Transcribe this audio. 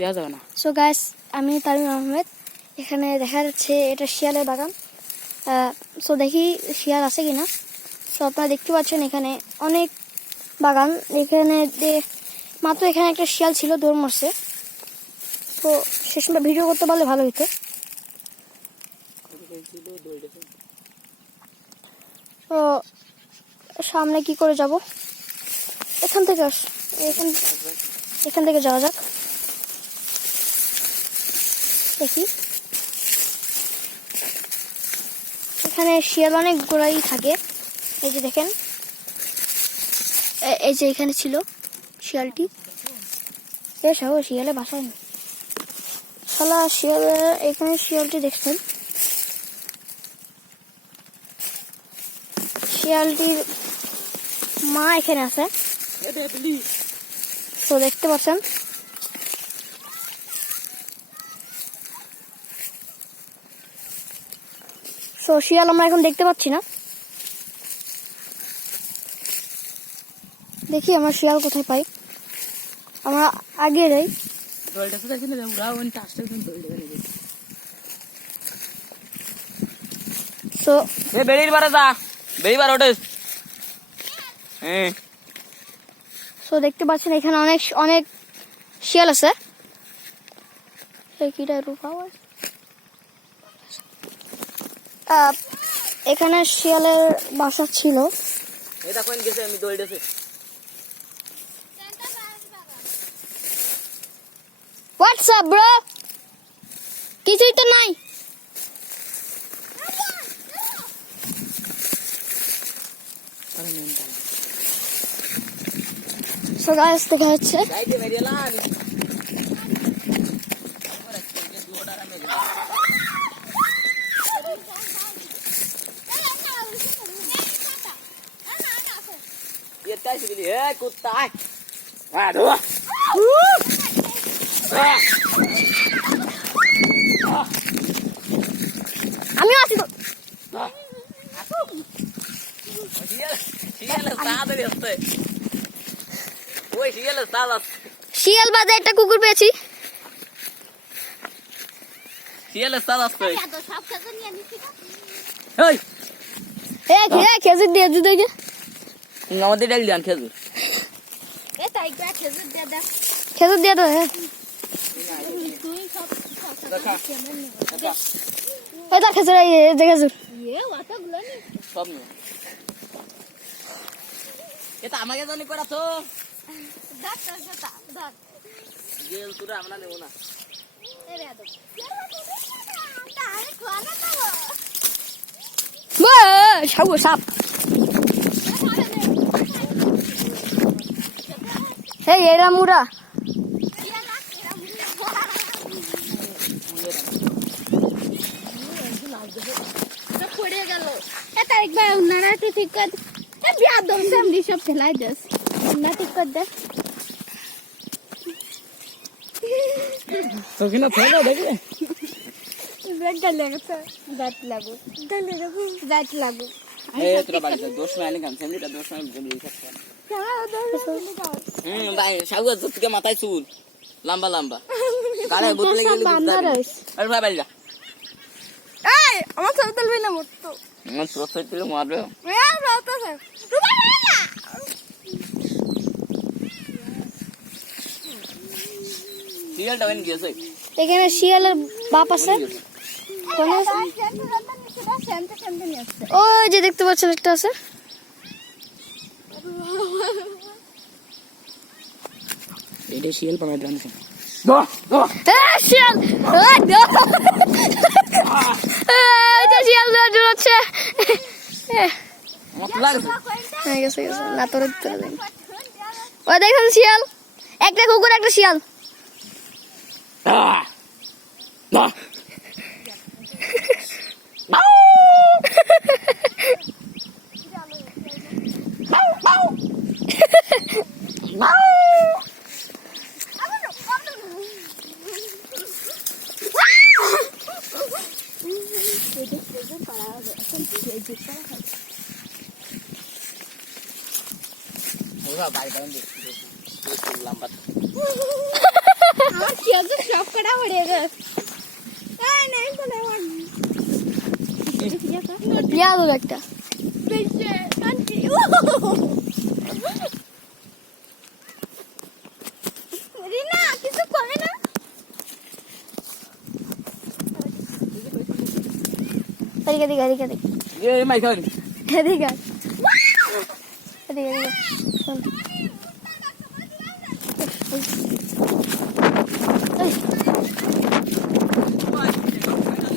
দেওয়া যাবে না। সো গাইস, আমি তামিম আহমেদ। এখানে দেখা যাচ্ছে এটা শিয়ালের বাগান। সো দেখি শিয়াল আছে কিনা। সো আপনারা দেখতে পাচ্ছেন এখানে অনেক বাগান। এখানে মাত্র এখানে একটা শিয়াল ছিল, দৌড় মারছে। তো সে সময় ভিডিও করতে পারলে ভালো হতো। তো সামনে কি করে যাব? এখান থেকে এখান থেকে যাওয়া যাক। দেখি এখানে শিয়াল অনেক গোড়াই থাকে। এই যে দেখেন, এই যে এখানে ছিল শিয়ালটি। শিয়ালে বাসায় না শালা, শিয়ালে এখানে শিয়ালটি দেখছেন। শিয়ালটির মা এখানে আছে। তো দেখতে পাচ্ছেন তো শিয়াল আমরা এখন দেখতে পাচ্ছি না। দেখি আমরা শিয়াল কোথায় পাই। আমরা আগে যাই। তো বেড়ির বারে যা, বেড়ি বার ওঠে। তো দেখতে পাচ্ছেন এখানে অনেক অনেক শিয়াল আছে। এখানে শিয়ালের বাসা ছিল। হোয়াটসঅ্যাপ ব্রো, কিছুই তো নাই। সো গাইস, দেখা যাচ্ছে আমিও আছি তো। শিয়াল বাদে একটা কুকুর পেয়েছি। খেজুর দিয়ে দুধ আমাদের ডাল দিয়ান খেজুর খেজুর দিয়ে তো। এটা খেজুর, খেজুর সব নিয়ে এটা আমাকে জানি করা তো জেল তুরা আমরা নেব না। সাপ এরা মুরা পড়ে গেল। এটা একবার উনারা একটু ঠিক কর। বিয়া দম সামনে সব ফেলাই দেস না, ঠিক কর দে। তো কিনা ফেলো দেখলে ব্রেকটা লেগেছে। ব্যাট লাগু ডালে লাগু, ব্যাট লাগু। এই তোরা বাড়িতে দোষ মানে গান ফ্যামিলিটা দোষ মানে বলি থাকছে। ভাই সাগর থেকে মাথায় চুল লম্বা লম্বা গাড়ি বোতলে গেলে আরে ভাই বাইরে যা। এই আমার ছবি তুলবি না মত। আমার ছবি তুলে মারবে। শিয়ালটা ওখানে গেছে। এখানে শিয়ালের বাপ আছে। ওই যে দেখতে পাচ্ছেন একটা আছে। এটা শিয়াল পাবে জানছো? শিয়াল শিয়াল দৌড়াচ্ছে। না তোর ওই দেখেন শিয়াল, একটা কুকুর একটা শিয়াল। ওরা বাইরে লম্বা কটা পড়ে গেছে নাই কোনে ইয়া দো একটা বেশে কান্তি রিনা কিছু কমে না এদিকে এদিকে এদিকে এদিকে এ মাই খান এদিকে এদিকে এদিকে শোন এই,